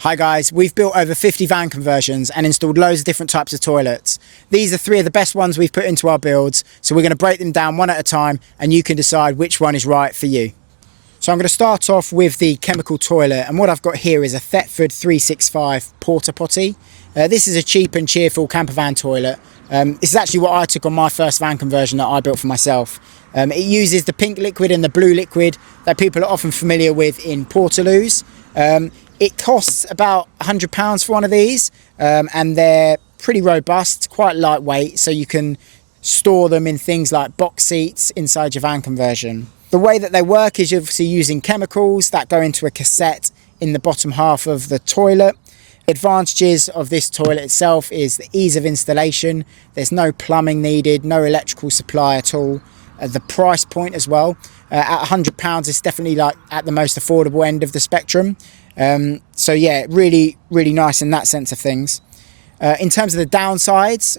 Hi guys, we've built over 50 van conversions and installed loads of different types of toilets. These are 3 of the best ones we've put into our builds, so we're going to break them down one at a time and you can decide which one is right for you. So I'm going to start off with the chemical toilet, and what I've got here is a Thetford 365 Porta Potti. This is a cheap and cheerful campervan toilet. This is actually what I took on my first van conversion that I built for myself. It uses the pink liquid and the blue liquid that people are often familiar with in Portaloos. It costs about £100 for one of these, and they're pretty robust, quite lightweight, so you can store them in things like box seats inside your van conversion. The way that they work is obviously using chemicals that go into a cassette in the bottom half of the toilet. The advantages of this toilet itself is the ease of installation. There's no plumbing needed, no electrical supply at all. The price point as well, at £100 is definitely like at the most affordable end of the spectrum. So yeah, really nice in that sense of things. In terms of the downsides,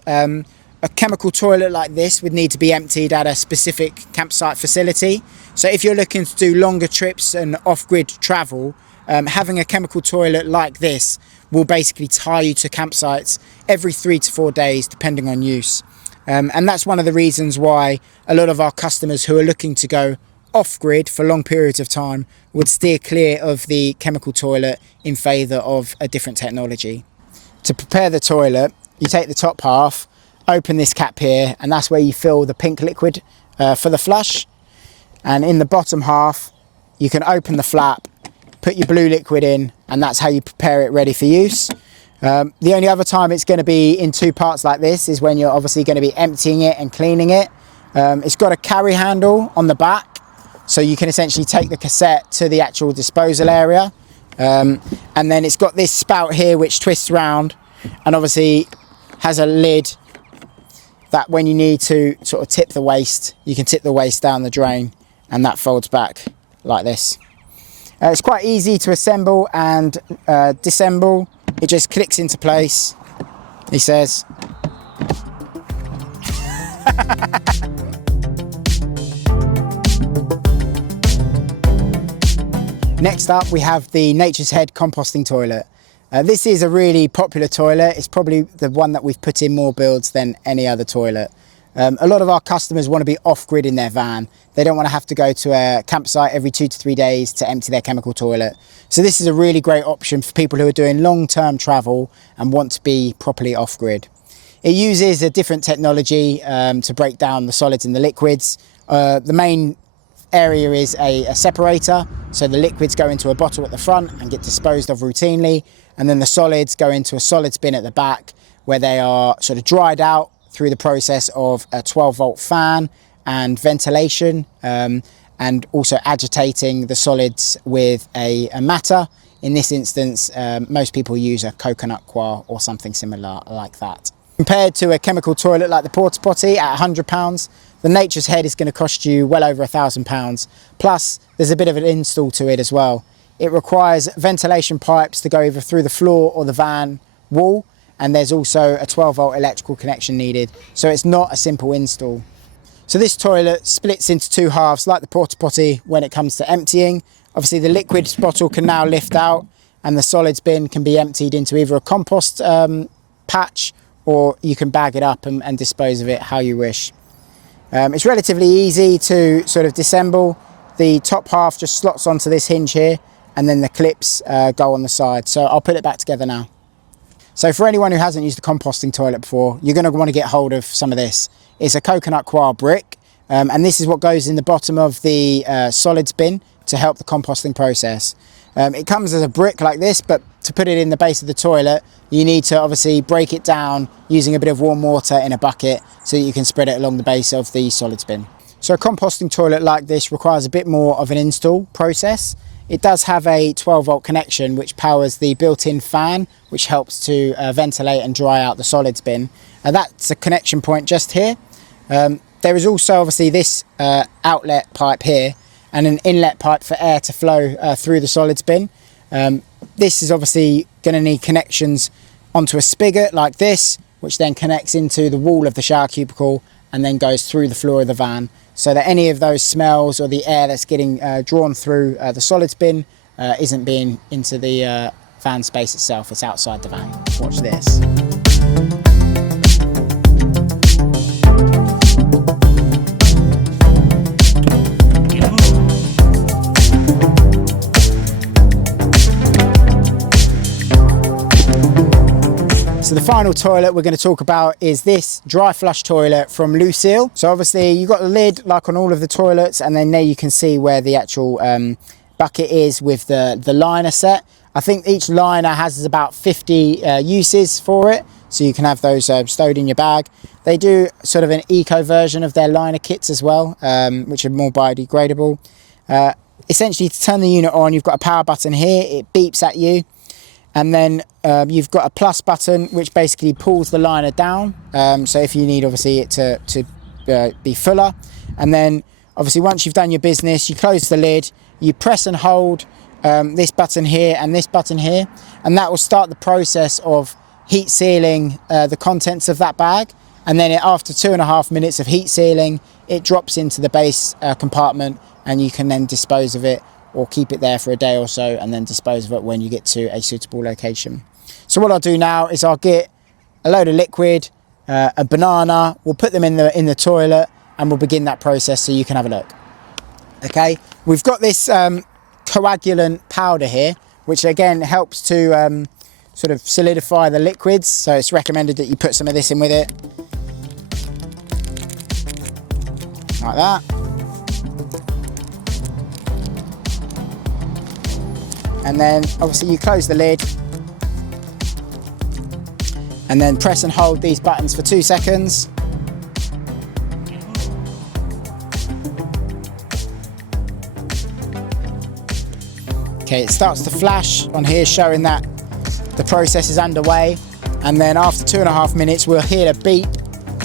a chemical toilet like this would need to be emptied at a specific campsite facility. So if you're looking to do longer trips and off-grid travel, having a chemical toilet like this will basically tie you to campsites every 3 to 4 days, depending on use. And that's one of the reasons why a lot of our customers who are looking to go off-grid for long periods of time would steer clear of the chemical toilet in favour of a different technology. To prepare the toilet, you take the top half, open this cap here, and that's where you fill the pink liquid for the flush. And in the bottom half, you can open the flap, put your blue liquid in, and that's how you prepare it ready for use. The only other time it's going to be in 2 parts like this is when you're obviously going to be emptying it and cleaning it. It's got a carry handle on the back, so you can essentially take the cassette to the actual disposal area. And then it's got this spout here which twists round and obviously has a lid that when you need to sort of tip the waste, you can tip the waste down the drain, and that folds back like this. It's quite easy to assemble and disassemble. It just clicks into place, he says. Next up, we have the Nature's Head composting toilet. This is a really popular toilet. It's probably the one that we've put in more builds than any other toilet. A lot of our customers want to be off-grid in their van. They don't want to have to go to a campsite every 2 to 3 days to empty their chemical toilet. So this is a really great option for people who are doing long-term travel and want to be properly off-grid. It uses a different technology to break down the solids and the liquids. The main area is a separator, so the liquids go into a bottle at the front and get disposed of routinely, and then the solids go into a solids bin at the back where they are sort of dried out through the process of a 12-volt fan and ventilation, and also agitating the solids with a matter. In this instance, most people use a coconut coir or something similar like that. Compared to a chemical toilet like the Porta Potti at £100, the Nature's Head is going to cost you well over £1,000. Plus, there's a bit of an install to it as well. It requires ventilation pipes to go either through the floor or the van wall, and there's also a 12-volt electrical connection needed, so it's not a simple install. So this toilet splits into 2 halves like the Porta Potti when it comes to emptying. Obviously the liquid bottle can now lift out and the solids bin can be emptied into either a compost patch, or you can bag it up and dispose of it how you wish. It's relatively easy to sort of disassemble. The top half just slots onto this hinge here, and then the clips go on the side. So I'll put it back together now. So for anyone who hasn't used a composting toilet before, you're going to want to get hold of some of this. It's a coconut coir brick, and this is what goes in the bottom of the solids bin to help the composting process. It comes as a brick like this, but to put it in the base of the toilet, you need to obviously break it down using a bit of warm water in a bucket so that you can spread it along the base of the solids bin. So a composting toilet like this requires a bit more of an install process. It does have a 12-volt connection which powers the built-in fan, which helps to ventilate and dry out the solids bin. That's a connection point just here. There is also obviously this outlet pipe here and an inlet pipe for air to flow through the solids bin. This is obviously going to need connections onto a spigot like this, which then connects into the wall of the shower cubicle and then goes through the floor of the van, so that any of those smells or the air that's getting drawn through the solids bin isn't being into the van space itself, it's outside the van. Watch this. So the final toilet we're going to talk about is this dry flush toilet from Looseal. So obviously you've got the lid like on all of the toilets, and then there you can see where the actual bucket is with the liner set. I think each liner has about 50 uses for it, so you can have those stowed in your bag. They do sort of an eco version of their liner kits as well, which are more biodegradable. Essentially, to turn the unit on, you've got a power button here. It beeps at you. And then you've got a plus button, which basically pulls the liner down. So if you need, obviously, it to be fuller. And then, obviously, once you've done your business, you close the lid, you press and hold this button here and this button here. And that will start the process of heat sealing the contents of that bag. And then after 2.5 minutes of heat sealing, it drops into the base compartment, and you can then dispose of it or keep it there for a day or so and then dispose of it when you get to a suitable location. So what I'll do now is I'll get a load of liquid, a banana, we'll put them in the toilet, and we'll begin that process so you can have a look. Okay, we've got this coagulant powder here, which again helps to sort of solidify the liquids. So it's recommended that you put some of this in with it. Like that. And then obviously you close the lid and then press and hold these buttons for 2 seconds. Okay, it starts to flash on here, showing that the process is underway. And then after 2.5 minutes, we'll hear a beep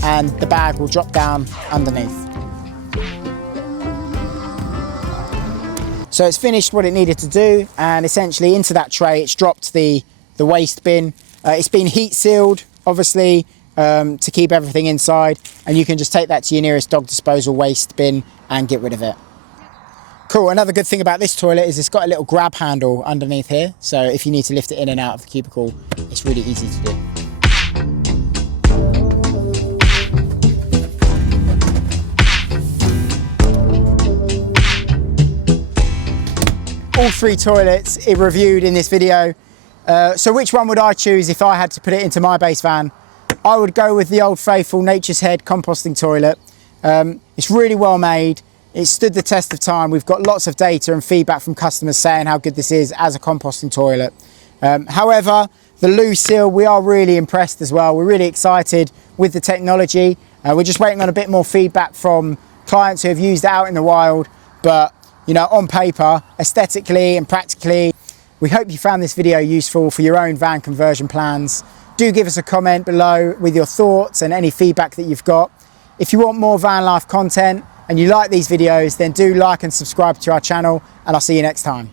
and the bag will drop down underneath. So it's finished what it needed to do, and essentially into that tray it's dropped the waste bin. It's been heat sealed, obviously, to keep everything inside, and you can just take that to your nearest dog disposal waste bin and get rid of it. Cool, another good thing about this toilet is it's got a little grab handle underneath here, so if you need to lift it in and out of the cubicle, it's really easy to do. All 3 toilets are reviewed in this video. So which one would I choose if I had to put it into my base van? I would go with the old faithful Nature's Head composting toilet. It's really well made. It stood the test of time. We've got lots of data and feedback from customers saying how good this is as a composting toilet. However, the Looseal, we are really impressed as well. We're really excited with the technology. We're just waiting on a bit more feedback from clients who have used it out in the wild, but you know, on paper, aesthetically and practically. We hope you found this video useful for your own van conversion plans. Do give us a comment below with your thoughts and any feedback that you've got. If you want more van life content and you like these videos, then do like and subscribe to our channel, and I'll see you next time.